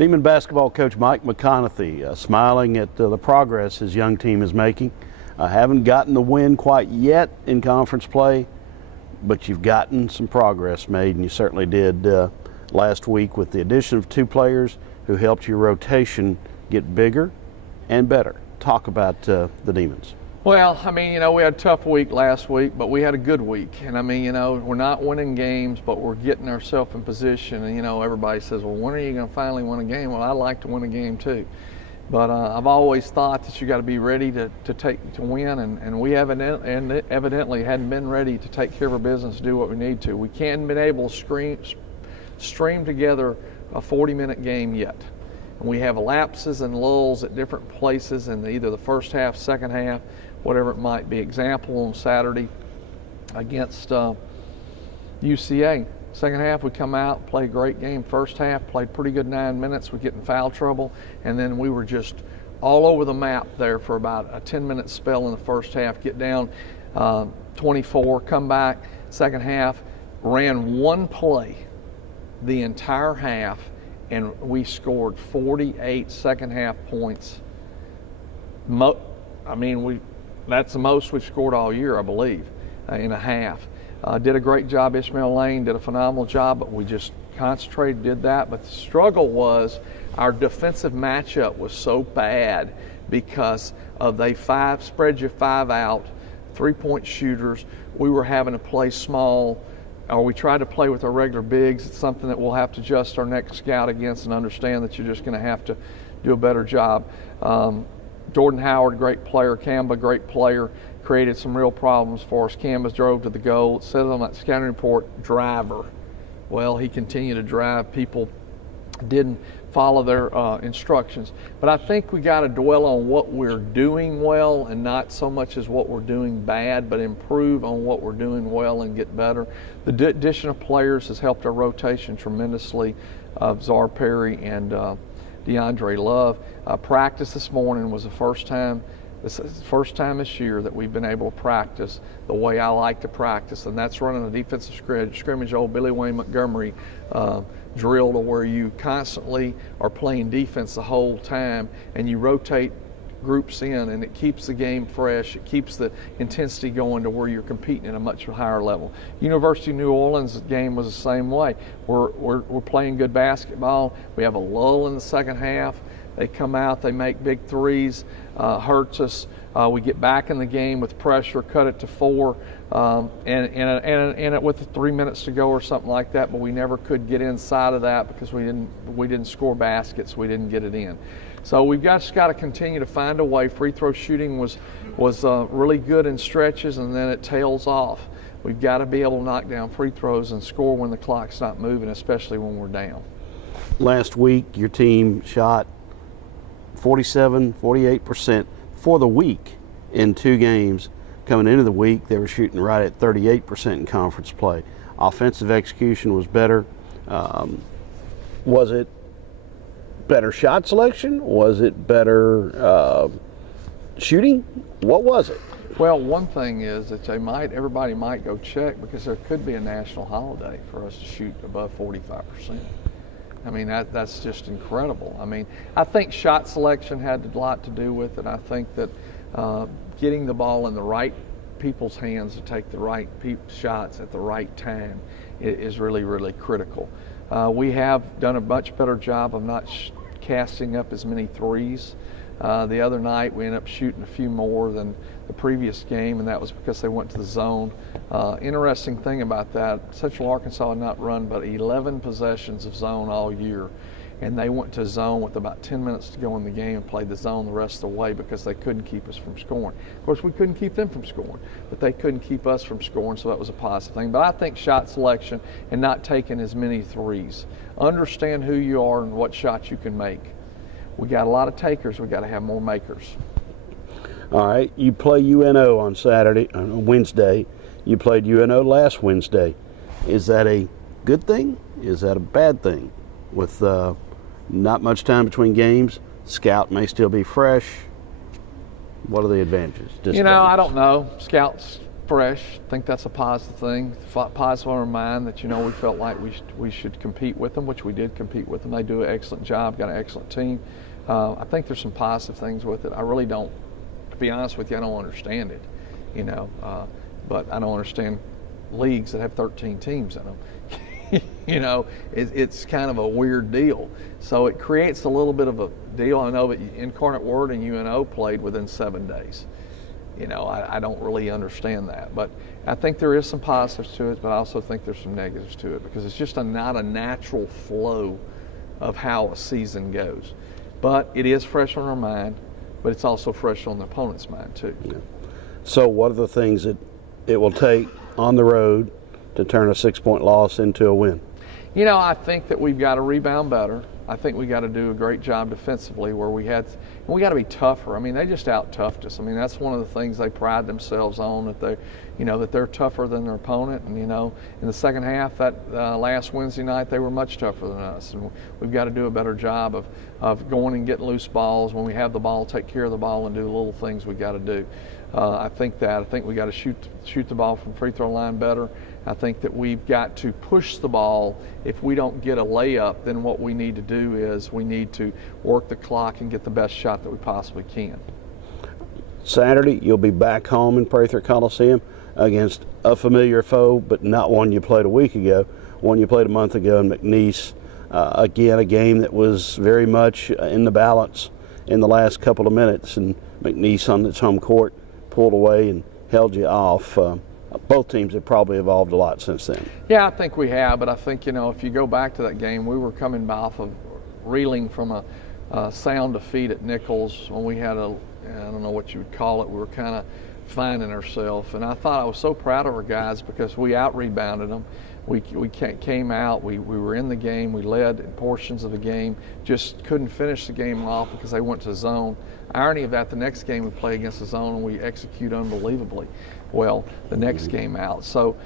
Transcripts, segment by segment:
Demon basketball coach Mike McConathy smiling at the progress his young team is making. Haven't gotten the win quite yet in conference play, but you've gotten some progress made, and you certainly did last week with the addition of 2 players who helped your rotation get bigger and better. Talk about the Demons. Well, I mean, we had a tough week last week, but we had a good week. And I mean, we're not winning games, but we're getting ourselves in position. And, everybody says, well, when are you going to finally win a game? Well, I like to win a game too. But I've always thought that you got to be ready to win, and we evidently hadn't been ready to take care of our business, do what we need to. We can't been able to stream together a 40-minute game yet. And we have lapses and lulls at different places in either the first half, second half, whatever it might be. Example, on Saturday against UCA. Second half, we come out, play a great game. First half, played pretty good 9 minutes. We get in foul trouble, and then we were just all over the map there for about a 10-minute spell in the first half. Get down 24, come back. Second half, ran one play the entire half, and we scored 48 second half points. That's the most we've scored all year, I believe, in a half. Did a great job. Ishmael Lane did a phenomenal job, but we just concentrated, did that. But the struggle was our defensive matchup was so bad because of they spread you 5 out, 3-point shooters. We were having to play small, or we tried to play with our regular bigs. It's something that we'll have to adjust our next scout against and understand that you're just going to have to do a better job. Jordan Howard, great player. Kamba, great player. Created some real problems for us. Kamba drove to the goal. It says on that scouting report, driver. Well, he continued to drive. People didn't follow their instructions. But I think we got to dwell on what we're doing well and not so much as what we're doing bad, but improve on what we're doing well and get better. The addition of players has helped our rotation tremendously. Czar Perry and DeAndre Love. Practice this morning was the first time this year that we've been able to practice the way I like to practice, and that's running a defensive scrimmage, old Billy Wayne Montgomery drill, to where you constantly are playing defense the whole time, and you rotate groups in, and it keeps the game fresh. It keeps the intensity going to where you're competing at a much higher level. University of New Orleans game was the same way. We're playing good basketball. We have a lull in the second half. They come out, they make big threes, hurts us. We get back in the game with pressure, cut it to 4, and with 3 minutes to go or something like that. But we never could get inside of that because we didn't score baskets. We didn't get it in. So we've just got to continue to find a way. Free throw shooting was really good in stretches, and then it tails off. We've got to be able to knock down free throws and score when the clock's not moving, especially when we're down. Last week, your team shot 48% for the week in 2 games. Coming into the week, they were shooting right at 38% in conference play. Offensive execution was better. Was it better shot selection? Was it better shooting? What was it? Well, one thing is that everybody might go check, because there could be a national holiday for us to shoot above 45%. I mean, that's just incredible. I mean, I think shot selection had a lot to do with it. I think that getting the ball in the right people's hands to take the right shots at the right time is really, really critical. We have done a much better job of not casting up as many threes. The other night, we ended up shooting a few more than the previous game, and that was because they went to the zone. Interesting thing about that, Central Arkansas had not run but 11 possessions of zone all year, and they went to zone with about 10 minutes to go in the game and played the zone the rest of the way because they couldn't keep us from scoring. Of course, we couldn't keep them from scoring, but they couldn't keep us from scoring, so that was a positive thing. But I think shot selection and not taking as many threes. Understand who you are and what shots you can make. We got a lot of takers. We got to have more makers. All right, you play UNO on Wednesday. You played UNO last Wednesday. Is that a good thing? Is that a bad thing? With not much time between games, scout may still be fresh. What are the advantages? I don't know. Scouts fresh. I think that's a positive thing. Positive in our mind that, we felt like we should compete with them, which we did compete with them. They do an excellent job, got an excellent team. I think there's some positive things with it. I really don't, to be honest with you, I don't understand it, but I don't understand leagues that have 13 teams in them. It's kind of a weird deal. So it creates a little bit of a deal. I know that Incarnate Word and UNO played within 7 days. I don't really understand that. But I think there is some positives to it, but I also think there's some negatives to it because it's just not a natural flow of how a season goes. But it is fresh on our mind, but it's also fresh on the opponent's mind too. Yeah. So what are the things that it will take on the road to turn a 6-point loss into a win? I think that we've got to rebound better. I think we got to do a great job defensively where we got to be tougher. I mean, they just out-toughed us. I mean, that's one of the things they pride themselves on, that they're tougher than their opponent. And, in the second half, that last Wednesday night, they were much tougher than us. And we've got to do a better job of going and getting loose balls. When we have the ball, take care of the ball and do the little things we got to do. I think we got to shoot the ball from free throw line better. I think that we've got to push the ball. If we don't get a layup, then what we need to do is we need to work the clock and get the best shot that we possibly can. Saturday, you'll be back home in Prather Coliseum against a familiar foe, but not one you played a week ago, one you played a month ago in McNeese. Again, a game that was very much in the balance in the last couple of minutes, and McNeese on its home court pulled away and held you off. Both teams have probably evolved a lot since then. Yeah, I think we have, but I think, if you go back to that game, we were coming off of reeling from a sound defeat at Nichols when we had I don't know what you would call it, we were kind of finding ourselves. And I thought I was so proud of our guys because we out-rebounded them. We came out, we were in the game, we led in portions of the game, just couldn't finish the game off because they went to zone. Irony of that, the next game we play against the zone and we execute unbelievably well the next game out. So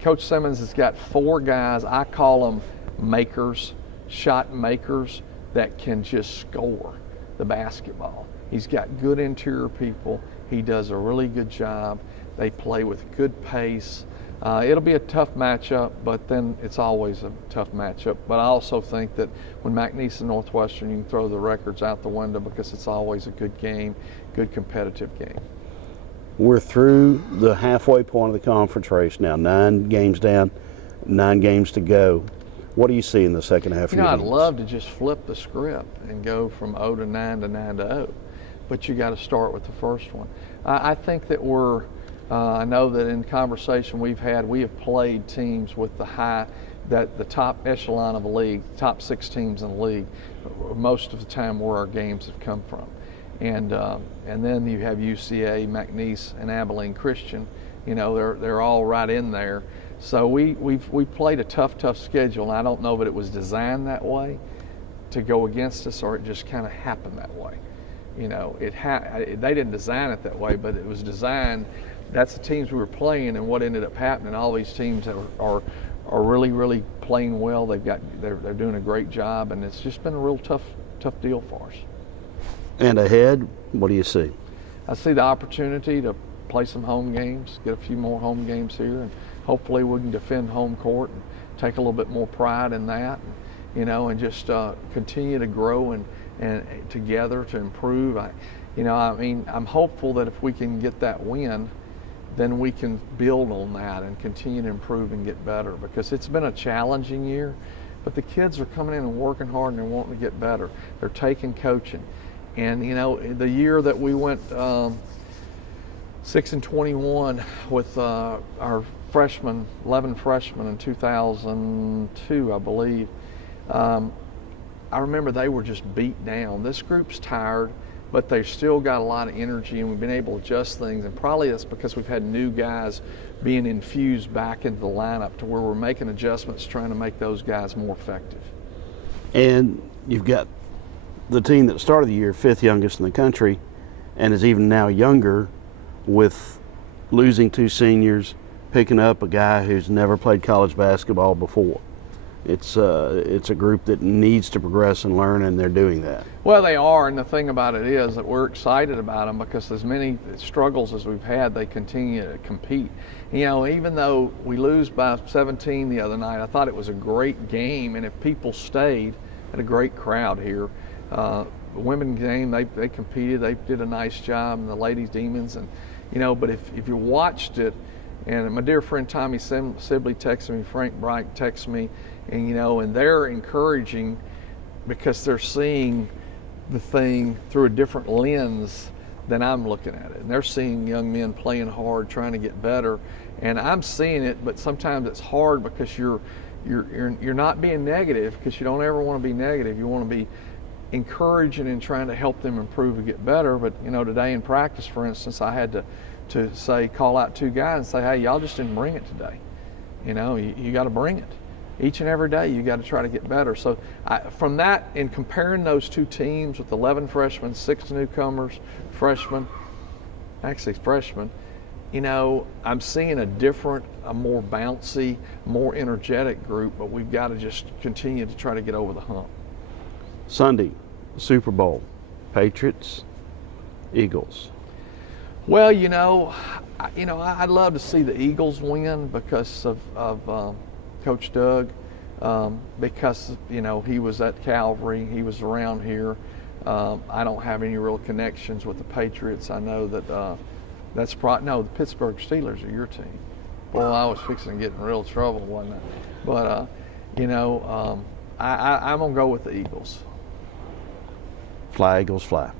Coach Simmons has got 4 guys, I call them makers, shot makers, that can just score the basketball. He's got good interior people. He does a really good job. They play with good pace. It'll be a tough matchup, but then it's always a tough matchup. But I also think that when McNeese and Northwestern, you can throw the records out the window because it's always a good game, good competitive game. We're through the halfway point of the conference race now. 9 games down, 9 games to go. What do you see in the second half of your I'd games? love to just flip the script and go from 0 to 9 to 9 to 0, but you got to start with the first one. I think that I know that in conversation we have played teams with the top echelon of the league, top 6 teams in the league, most of the time where our games have come from. And then you have UCA, McNeese, and Abilene Christian. They're all right in there. So we've played a tough schedule, and I don't know that it was designed that way to go against us, or it just kind of happened that way. They didn't design it that way, but it was designed. That's the teams we were playing, and what ended up happening. All these teams that are really, really playing well. They're doing a great job, and it's just been a real tough deal for us. And ahead, what do you see? I see the opportunity to play some home games, get a few more home games here, and hopefully we can defend home court and take a little bit more pride in that, and just continue to grow and together to improve. I'm hopeful that if we can get that win, then we can build on that and continue to improve and get better, because it's been a challenging year, but the kids are coming in and working hard and they're wanting to get better. They're taking coaching. And the year that we went 6-21 with our 11 freshmen in 2002, I believe, I remember they were just beat down. This group's tired, but they've still got a lot of energy, and we've been able to adjust things. And probably that's because we've had new guys being infused back into the lineup to where we're making adjustments, trying to make those guys more effective. And you've got the team that started the year 5th youngest in the country and is even now younger, with losing 2 seniors, picking up a guy who's never played college basketball before. it's a group that needs to progress and learn, and they're doing that. Well, they are, and the thing about it is that we're excited about them because as many struggles as we've had, they continue to compete. You know, even though we lose by 17 the other night, I thought it was a great game, and if people stayed, had a great crowd here. The women's game, they competed, they did a nice job, and the ladies Demons, and you know, but if you watched it, and my dear friend Tommy Sibley texted me, Frank Bright texted me, and you know, and they're encouraging because they're seeing the thing through a different lens than I'm looking at it. And they're seeing young men playing hard, trying to get better, and I'm seeing it. But sometimes it's hard because you're not being negative, because you don't ever want to be negative. You want to be encouraging and trying to help them improve and get better. But you know, today in practice, for instance, I had to say, call out two guys and say, hey, y'all just didn't bring it today. You know, you got to bring it. Each and every day you got to try to get better. So from that, in comparing those two teams with 11 freshmen, 6 newcomers, freshmen, you know, I'm seeing a different, a more bouncy, more energetic group, but we've got to just continue to try to get over the hump. Sunday, Super Bowl, Patriots, Eagles. Well, you know, I'd love to see the Eagles win because of Coach Doug, because you know he was at Calvary, he was around here. I don't have any real connections with the Patriots. I know that no, the Pittsburgh Steelers are your team. Well, I was fixing to get in real trouble, wasn't I? But you know, I'm gonna go with the Eagles. Fly, Eagles, fly.